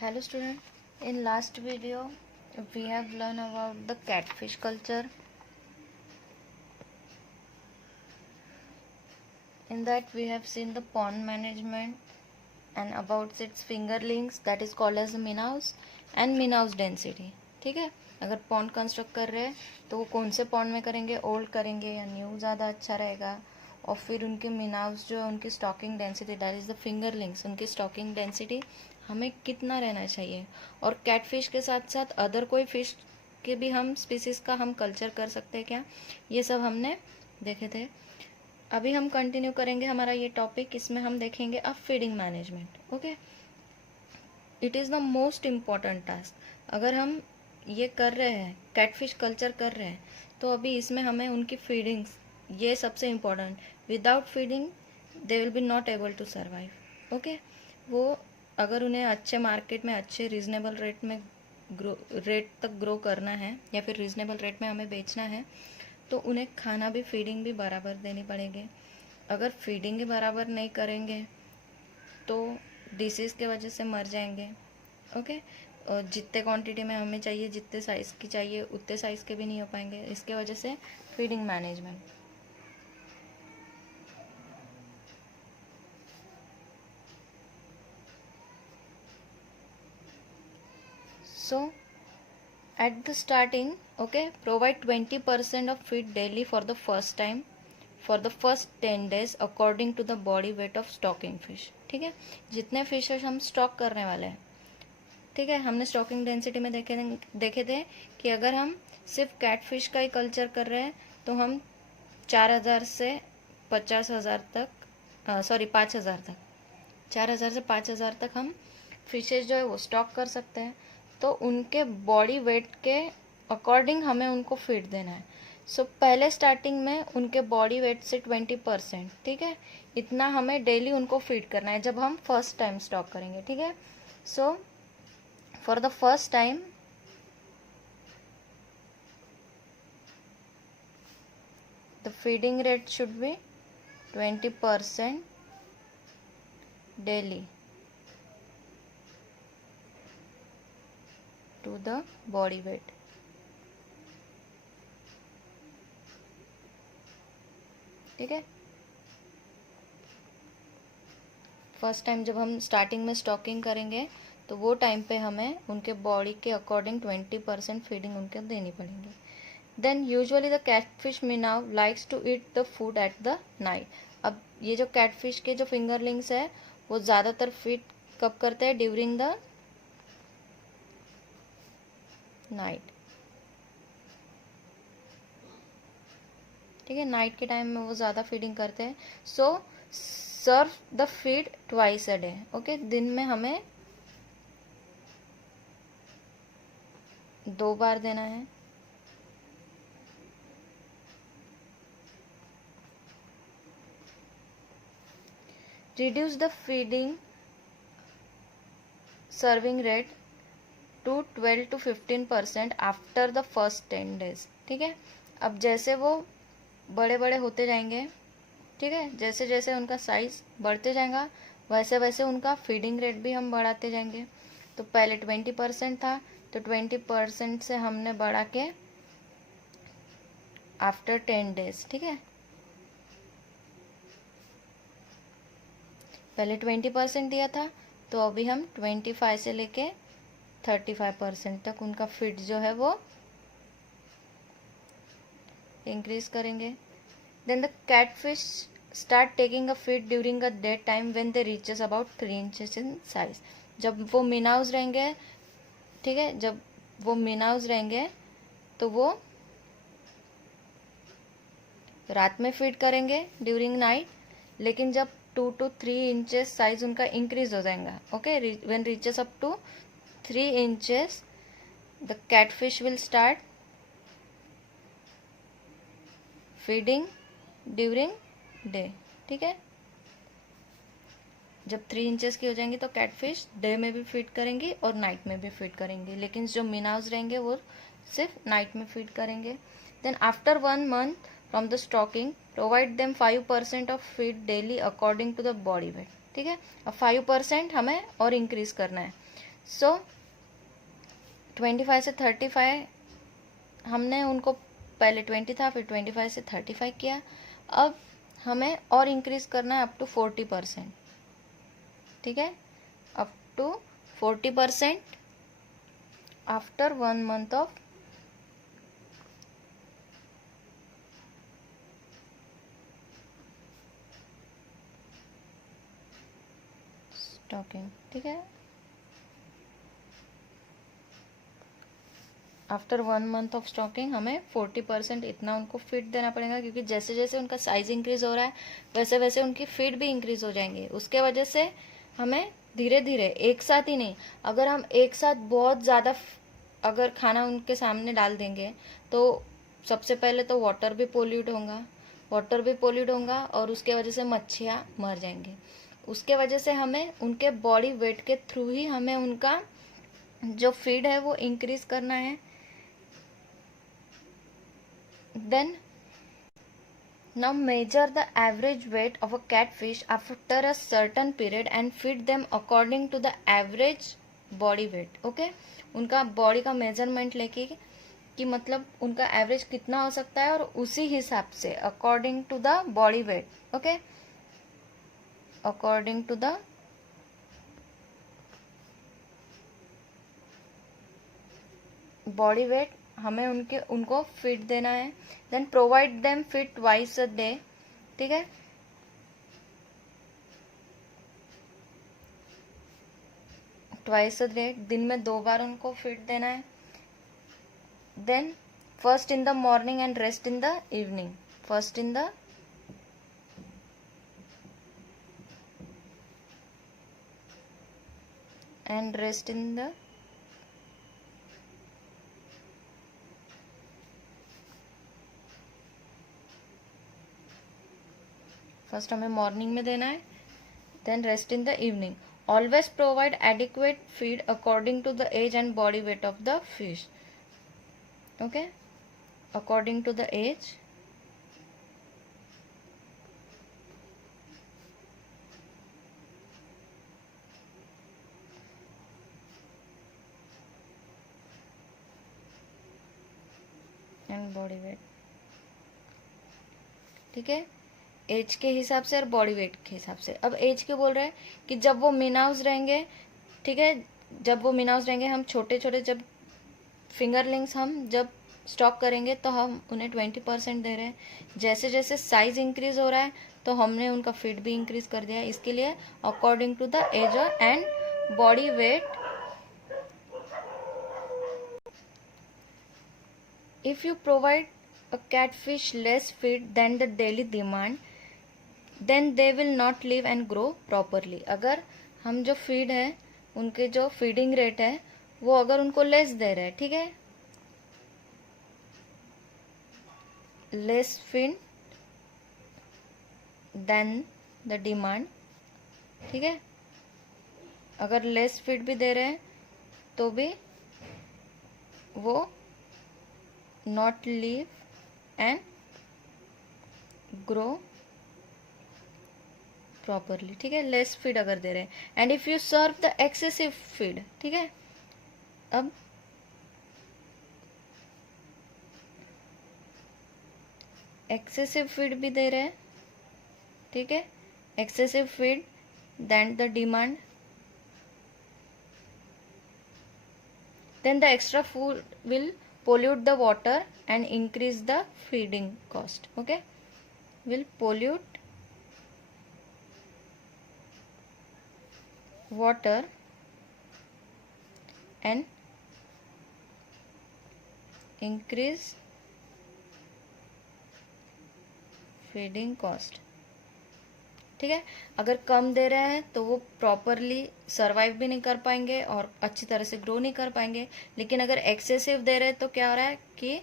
Hello student, in last video we have learned about the catfish culture. In that we have seen the pond management and about its fingerlings, that is called as minnows, and minnows density. ठीक है, अगर pond construct कर रहे हैं तो वो कौन से पॉन्ड में करेंगे, ओल्ड करेंगे या न्यू ज़्यादा अच्छा रहेगा, और फिर उनके मिनाउस जो है उनकी stocking density, that is the fingerlings, उनकी स्टॉकिंग डेंसिटी हमें कितना रहना चाहिए, और कैटफिश के साथ साथ अदर कोई फिश के भी हम स्पीसीज़ का हम कल्चर कर सकते हैं क्या, ये सब हमने देखे थे. अभी हम कंटिन्यू करेंगे हमारा ये टॉपिक. इसमें हम देखेंगे अब feeding management. Okay, it is the most important task. अगर हम ये कर रहे हैं, कैटफिश कल्चर कर रहे हैं, तो अभी इसमें हमें उनकी फीडिंग्स, ये सबसे important. Without feeding they will be not able to survive. Okay, वो अगर उन्हें अच्छे मार्केट में अच्छे रीजनेबल रेट तक ग्रो करना है या फिर रीजनेबल रेट में हमें बेचना है, तो उन्हें खाना भी, फीडिंग भी बराबर देनी पड़ेगी. अगर फीडिंग ही बराबर नहीं करेंगे तो डिसीज़ के वजह से मर जाएंगे. ओके, और जितने क्वांटिटी में हमें चाहिए, जितने साइज़ की चाहिए उतने साइज़ के भी नहीं हो पाएंगे. इसके वजह से feeding management. So at the starting, okay, provide 20% of feed daily for the first time for the first 10 days according to the body weight of stocking fish. ठीक है, जितने फिशेस हम स्टॉक करने वाले हैं, ठीक है, हमने स्टॉकिंग डेंसिटी में देखे थे कि अगर हम सिर्फ कैटफिश का ही कल्चर कर रहे हैं तो हम 4000 से 50,000 तक, 5000 तक, 4000 से 5000 तक हम फिशेज जो है वो स्टॉक कर सकते हैं. तो उनके बॉडी वेट के अकॉर्डिंग हमें उनको फीड देना है. सो पहले स्टार्टिंग में उनके बॉडी वेट से 20%, ठीक है, इतना हमें डेली उनको फीड करना है जब हम फर्स्ट टाइम स्टॉक करेंगे. ठीक है, so for the first time the feeding rate should be 20% daily to the body weight. ठीक है, फर्स्ट टाइम जब हम स्टार्टिंग में स्टॉकिंग करेंगे तो वो टाइम पे हमें उनके बॉडी के अकॉर्डिंग 20% फीडिंग उनको देनी पड़ेगी. Then usually the catfish minnow likes to eat the food at the night. अब ये जो कैटफिश के जो फिंगरलिंग्स है वो ज़्यादातर फीड कब करते हैं, ड्यूरिंग द नाइट. ठीक है, नाइट के टाइम में वो ज़्यादा फीडिंग करते हैं. So serve the feed twice a day. Okay, दिन में हमें 2 बार देना है. Reduce the feeding serving rate to 12 to 15% after the first 10 days. ठीक है, अब जैसे वो बड़े बड़े होते जाएंगे, ठीक है, जैसे जैसे उनका साइज बढ़ते जाएगा वैसे वैसे उनका फीडिंग रेट भी हम बढ़ाते जाएंगे. तो पहले 20% था, तो 20% से हमने बढ़ा के आफ्टर 10 days. ठीक है, पहले 20% दिया था, तो अभी हम 25 से लेके 35% तक उनका फीड जो है वो इंक्रीज करेंगे. Then the catfish start taking a feed during a day time when they reaches about 3 inches in size. जब वो मिनाउज रहेंगे, ठीक है, जब वो मिनाउज रहेंगे तो वो रात में फीड करेंगे ड्यूरिंग नाइट, लेकिन जब 2 to 3 inches साइज उनका इंक्रीज हो जाएगा, okay, when reaches up to 3 inches the catfish will start feeding during day. ठीक है, जब 3 inches की हो जाएंगी तो कैटफिश डे में भी फीड करेंगी और नाइट में भी फीड करेंगी, लेकिन जो मिनाउज रहेंगे वो सिर्फ नाइट में फीड करेंगे. Then after 1 month from the stocking provide them 5% of feed daily according to the body weight. ठीक है, अब 5% हमें और इंक्रीज करना है. सो 25 से 35 हमने उनको, पहले 20 था, फिर 25 से 35 किया। अब हमें और इंक्रीज करना है अप टू 40%, ठीक है, up to 40% after 1 month of stocking, ठीक है। आफ्टर 1 month ऑफ स्टॉकिंग हमें 40% इतना उनको फीड देना पड़ेगा, क्योंकि जैसे जैसे उनका साइज इंक्रीज हो रहा है वैसे वैसे उनकी फीड भी इंक्रीज हो जाएंगे। उसके वजह से हमें धीरे धीरे, एक साथ ही नहीं, अगर हम एक साथ बहुत ज़्यादा अगर खाना उनके सामने डाल देंगे तो सबसे पहले तो वाटर भी पोल्यूट होगा और उसके वजह से मच्छियाँ मर जाएंगी। उसके वजह से हमें उनके बॉडी वेट के थ्रू ही हमें उनका जो फीड है वो इंक्रीज करना है। Then now measure the average weight of a catfish after a certain period and feed them according to the average body weight. Okay, उनका बॉडी का मेजरमेंट लेके कि मतलब उनका एवरेज कितना हो सकता है और उसी हिसाब से according to the body weight, okay, according to the body weight हमें उनको फीड देना है। Then provide them feed twice a day, ठीक है, ट्वाइस अ डे, दिन में 2 बार उनको फीड देना है। Then first in the morning and rest in the evening, first in the and rest in the first हमें मॉर्निंग में देना है, then rest in the evening. Always provide adequate feed according to the age and body weight of the fish, okay, according to the age and body weight, ठीक है, as के हिसाब से और बॉडी वेट के हिसाब से। अब एज के बोल रहे हैं कि जब वो मिनाउस रहेंगे, ठीक है, जब वो मिनाउस रहेंगे, हम छोटे छोटे जब फिंगरलिंग्स हम जब स्टॉक करेंगे तो हम उन्हें 20% दे रहे हैं। जैसे जैसे साइज इंक्रीज हो रहा है तो हमने उनका फीड भी इंक्रीज कर दिया है। इसके लिए according to the age and body weight, if you provide a catfish less feed than the daily demand, then they will not live and grow properly. अगर हम जो फीड है, उनके जो फीडिंग रेट है वो अगर उनको लेस दे रहे हैं, ठीक है, less feed than the demand, ठीक है, अगर लेस फीड भी दे रहे हैं तो भी वो not live and grow properly, ठीक है, लेस फीड अगर दे रहे हैं। And if you serve the excessive feed, ठीक है, अब एक्सेसिव फीड भी दे रहे हैं, ठीक है, excessive feed than the demand, then the extra food will pollute the water and increase the feeding cost, okay, will pollute water and increase feeding cost, ठीक है। अगर कम दे रहे हैं तो वो प्रॉपरली सर्वाइव भी नहीं कर पाएंगे और अच्छी तरह से ग्रो नहीं कर पाएंगे। लेकिन अगर एक्सेसिव दे रहे हैं तो क्या हो रहा है कि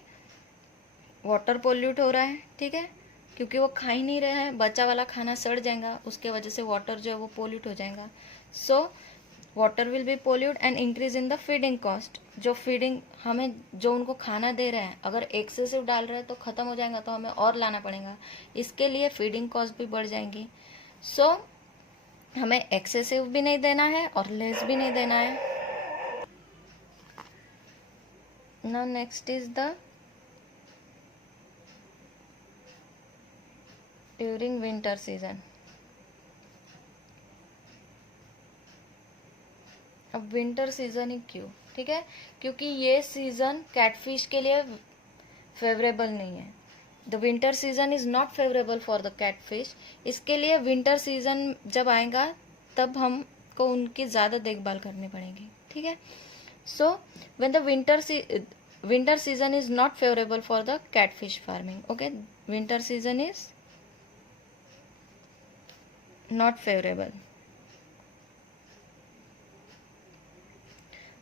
वाटर पोल्यूट हो रहा है, ठीक है, क्योंकि वो खा ही नहीं रहे हैं, बचा वाला खाना सड़ जाएगा, उसके वजह से वाटर जो है वो पोल्यूट हो जाएगा। So water will be pollute and increase in the feeding cost. जो फीडिंग हमें जो उनको खाना दे रहे हैं अगर एक्सेसिव डाल रहे हैं तो ख़त्म हो जाएगा, तो हमें और लाना पड़ेगा, इसके लिए फीडिंग कॉस्ट भी बढ़ जाएंगी। सो हमें एक्सेसिव भी नहीं देना है और लेस भी नहीं देना है, now next is the during winter season. अब विंटर सीजन ही क्यों? ठीक है, क्योंकि ये सीजन कैटफिश के लिए फेवरेबल नहीं है. The winter season is not favourable for the catfish. इसके लिए विंटर सीजन जब आएगा तब हमको उनकी ज़्यादा देखभाल करनी पड़ेगी. ठीक है, so when the winter season is not favorable for the catfish farming. Okay, winter season is not favorable.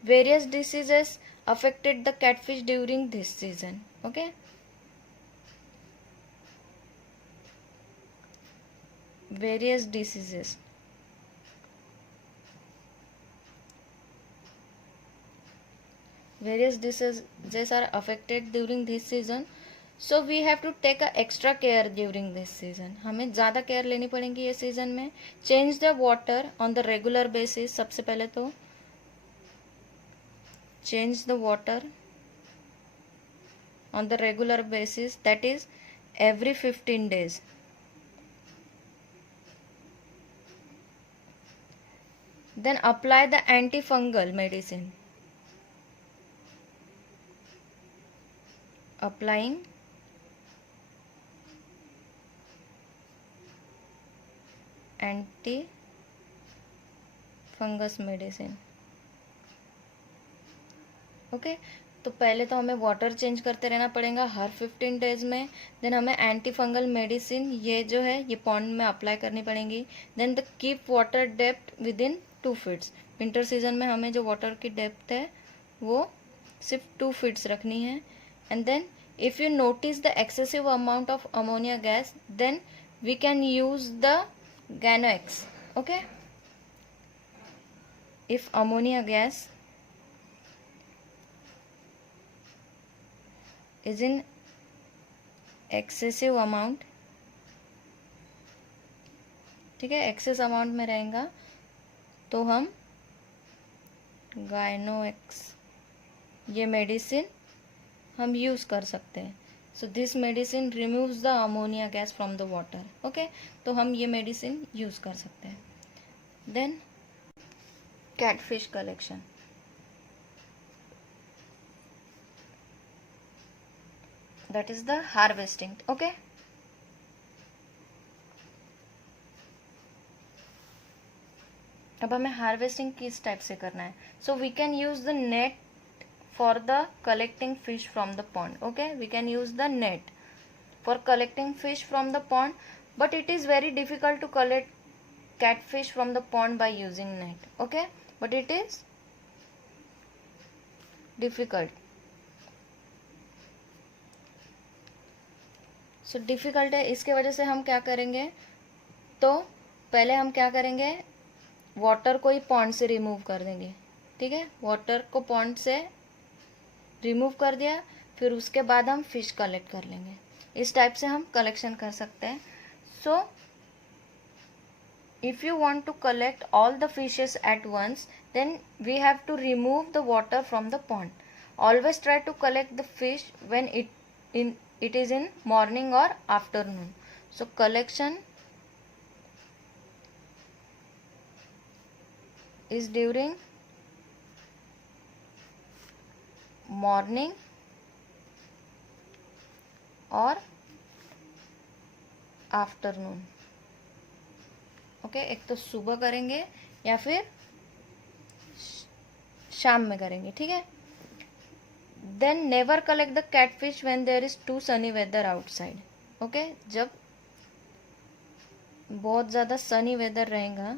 Various diseases affected the catfish during this season. Okay, various diseases. Various diseases are affected during this season, so we have to take a extra care during this season. हमें ज़्यादा care लेनी पड़ेगी ये season में. Change the water on the regular basis. सबसे पहले तो change the water on the regular basis, that is every 15 days. Then apply the antifungal medicine. Applying anti-fungus medicine. Okay, तो पहले तो हमें वाटर चेंज करते रहना पड़ेगा हर 15 डेज में. देन हमें एंटी फंगल मेडिसिन ये जो है ये पॉन्ड में अप्लाई करनी पड़ेगी. Then the keep water depth within 2 feets. Winter season में हमें जो वाटर की डेप्थ है वो सिर्फ 2 फीट्स रखनी है. And then if you notice the excessive amount of ammonia gas, then we can use the Ganox. Okay, if ammonia gas is in excessive amount, ठीक है, एक्सेस अमाउंट में रहेगा तो हम गायनोएक्स ये मेडिसिन हम यूज़ कर सकते हैं. So this medicine removes the ammonia gas from the water. Okay, तो हम ये मेडिसिन यूज़ कर सकते हैं. Then catfish collection. That is the harvesting. Okay, अब हमें हार्वेस्टिंग किस टाइप से करना है. So we can use the net for the collecting fish from the pond. Okay, we can use the net for collecting fish from the pond, but it is very difficult to collect catfish from the pond by using net. Okay, but it is difficult. So difficult है, इसके वजह से हम क्या करेंगे, तो पहले हम क्या करेंगे, वाटर को ही पॉन्ड से रिमूव कर देंगे. ठीक है, वाटर को पॉन्ड से रिमूव कर दिया, फिर उसके बाद हम फिश कलेक्ट कर लेंगे. इस टाइप से हम कलेक्शन कर सकते हैं. So if you want to collect all the fishes at once, then we have to remove the water from the pond. Always try to collect the fish when it is in morning or afternoon. So collection is during morning और afternoon. Okay, एक तो सुबह करेंगे या फिर शाम में करेंगे. ठीक है, then never collect the catfish when there is too sunny weather outside. Okay, जब बहुत ज़्यादा सनी वेदर रहेगा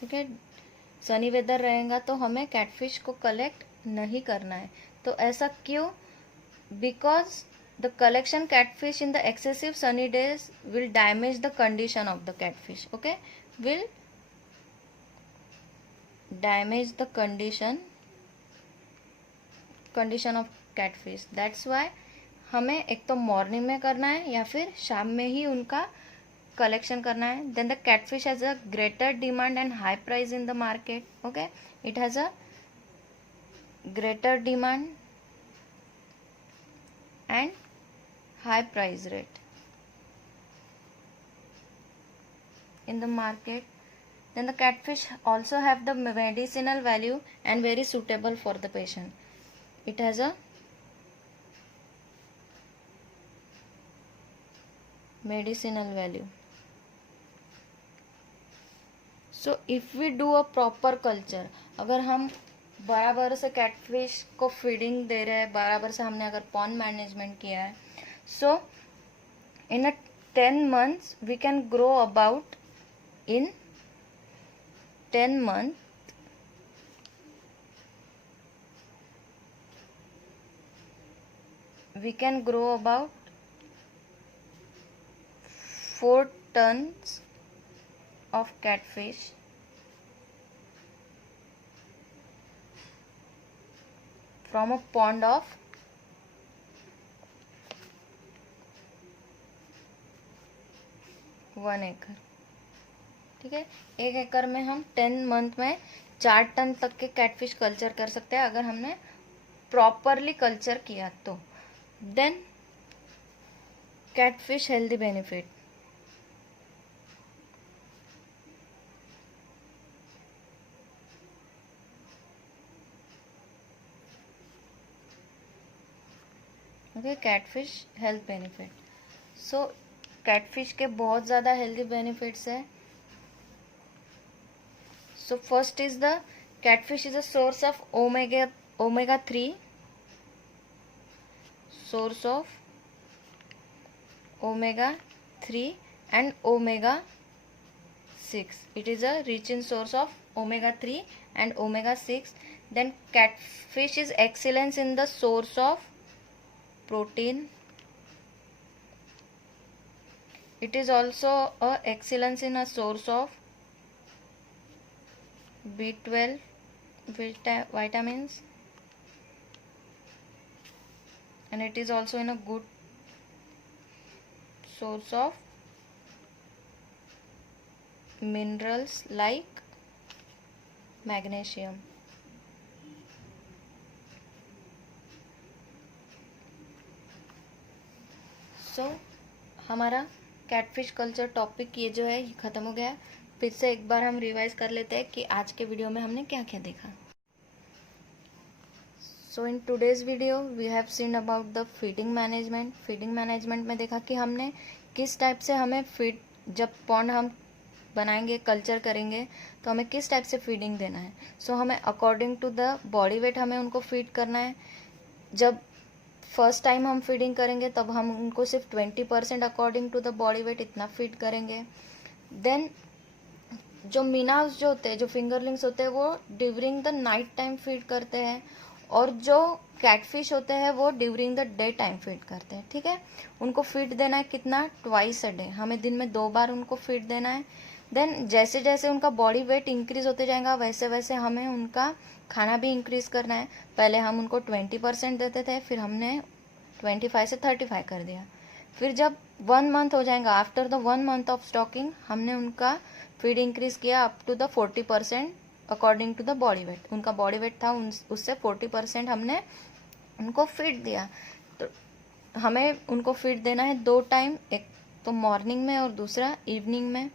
ठीक है, सनी वेदर रहेगा तो हमें कैटफिश को कलेक्ट नहीं करना है. तो ऐसा क्यों? Because the collection catfish in the excessive Sunny days will damage the condition of the catfish. Okay, will damage the condition of catfish. That's why हमें एक तो मॉर्निंग में करना है या फिर शाम में ही उनका कलेक्शन करना है. Then the catfish has a greater demand and high price in the market. Okay, it has a greater demand and high price rate in the market. Then the catfish also have the medicinal value and very suitable for the patient. It has a medicinal value. So if we do a proper culture, अगर हम बराबर से catfish को feeding दे रहे हैं, बराबर से हमने अगर पॉन्ड मैनेजमेंट किया है, so in a 10 months we can grow about in 10 months we can grow about 4 tons of catfish from a pond of 1 acre. ठीक है, 1 एकड़ में हम 10 मंथ में 4 टन तक के कैटफिश कल्चर कर सकते हैं अगर हमने प्रॉपरली कल्चर किया तो. Then catfish healthy benefit. Okay, catfish health benefit. So catfish के बहुत ज़्यादा हेल्दी बेनिफिट्स है. So first is the catfish is a source of omega 3, source of omega 3 and omega 6. It is a rich in source of omega 3 and omega 6. Then catfish is excellence in the source of protein. It is also a excellence in a source of B12 vitamins, and it is also in a good source of minerals like magnesium. So हमारा catfish culture topic ये जो है ये ख़त्म हो गया. फिर से एक बार हम रिवाइज कर लेते हैं कि आज के वीडियो में हमने क्या क्या देखा. So in today's video we have seen about the feeding management. Feeding management में देखा कि हमने किस टाइप से हमें फीड, जब पॉन्ड हम बनाएंगे कल्चर करेंगे तो हमें किस टाइप से फीडिंग देना है. सो हमें according to the body weight हमें उनको फीड करना है. जब फर्स्ट टाइम हम फीडिंग करेंगे तब हम उनको सिर्फ 20% according to the body weight इतना फीड करेंगे. देन जो मीनास जो होते हैं, जो फिंगरलिंग्स होते हैं, वो during the night time feed करते हैं, और जो कैटफिश होते हैं वो during the day time feed करते हैं. ठीक है, उनको फीड देना है कितना, ट्वाइस अ डे. हमें दिन में 2 बार उनको फीड देना है. देन जैसे जैसे उनका बॉडी वेट इंक्रीज होते जाएगा वैसे वैसे हमें उनका खाना भी इंक्रीज करना है. पहले हम उनको 20% देते थे, फिर हमने 25 से 35 कर दिया. फिर जब 1 मंथ हो जाएगा, after the 1 month of stocking, हमने उनका फीड इंक्रीज किया up to the 40% according to the body weight. उनका बॉडी वेट था उससे 40% हमने उनको फीड दिया. तो हमें उनको फीड देना है 2 टाइम, एक तो मॉर्निंग में और दूसरा इवनिंग में,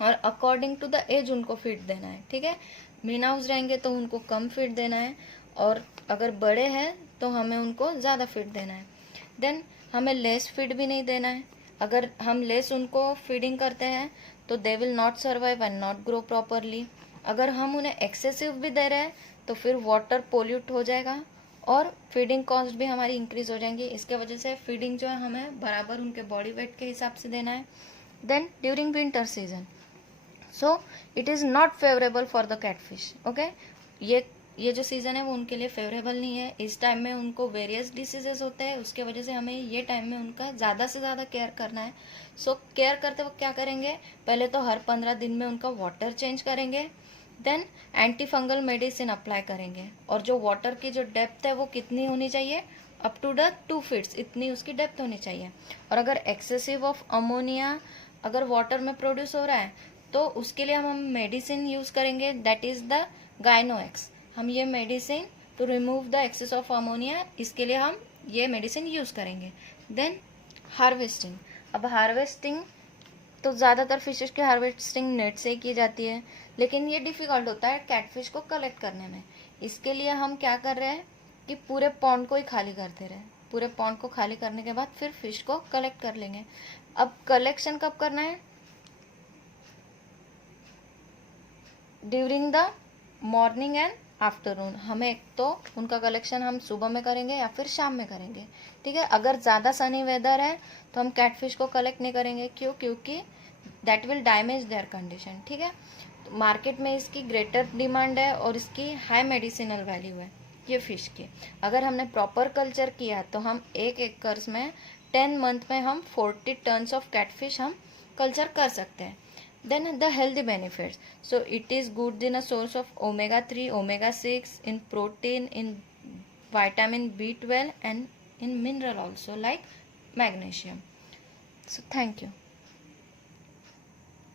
और अकॉर्डिंग टू द एज उनको फीड देना है. ठीक है, मीनाउस रहेंगे तो उनको कम फीड देना है, और अगर बड़े हैं तो हमें उनको ज़्यादा फीड देना है. देन हमें लेस फीड भी नहीं देना है. अगर हम लेस उनको फीडिंग करते हैं तो they will not survive and not grow properly. अगर हम उन्हें एक्सेसिव भी दे रहे हैं तो फिर वाटर पोल्यूट हो जाएगा और फीडिंग कॉस्ट भी हमारी इंक्रीज हो जाएंगी. इसके वजह से फीडिंग जो है हमें बराबर उनके बॉडी वेट के हिसाब से देना है. Then during winter season, so it is not favourable for the catfish. Okay, ये जो सीज़न है वो उनके लिए फेवरेबल नहीं है. इस टाइम में उनको वेरियस डिसीजेस होते हैं, उसके वजह से हमें ये टाइम में उनका ज़्यादा से ज़्यादा केयर करना है. सो केयर करते वक्त क्या करेंगे, पहले तो हर 15 दिन में उनका वाटर चेंज करेंगे. Then anti fungal medicine apply करेंगे, और जो वाटर की जो डेप्थ है वो कितनी होनी चाहिए, अप टू द 2 फीट्स, इतनी उसकी डेप्थ होनी चाहिए। और अगर एक्सेसिव ऑफ अमोनिया अगर वाटर में प्रोड्यूस हो रहा है तो उसके लिए हम मेडिसिन यूज करेंगे, दैट इज द गाइनोएक्स। हम ये medicine to remove the excess of ammonia, इसके लिए हम ये मेडिसिन यूज करेंगे। Then harvesting. अब हार्वेस्टिंग तो ज़्यादातर फिशेस की हार्वेस्टिंग नेट से ही की जाती है, लेकिन ये डिफिकल्ट होता है कैटफिश को कलेक्ट करने में। इसके लिए हम क्या कर रहे हैं कि पूरे पॉन्ड को ही खाली कर दे रहे हैं। पूरे पॉन्ड को खाली करने के बाद फिर फिश को कलेक्ट कर लेंगे। अब कलेक्शन कब करना है? During the morning and afternoon. हमें एक तो उनका कलेक्शन हम सुबह में करेंगे या फिर शाम में करेंगे, ठीक है। अगर ज़्यादा सनी वेदर है तो हम कैटफिश को कलेक्ट नहीं करेंगे। क्यों? क्योंकि that will damage there condition, ठीक है। तो मार्केट में इसकी ग्रेटर डिमांड है और इसकी हाई मेडिसिनल वैल्यू है ये फिश की। अगर हमने प्रॉपर कल्चर किया तो हम 1 एकर्स में 10 मंथ में हम 40 टन्स ऑफ कैटफिश हम कल्चर कर सकते हैं। Then the healthy benefits. So it is good in a source of omega-3, omega-6, in protein, in vitamin B12 and in mineral also like magnesium. So thank you.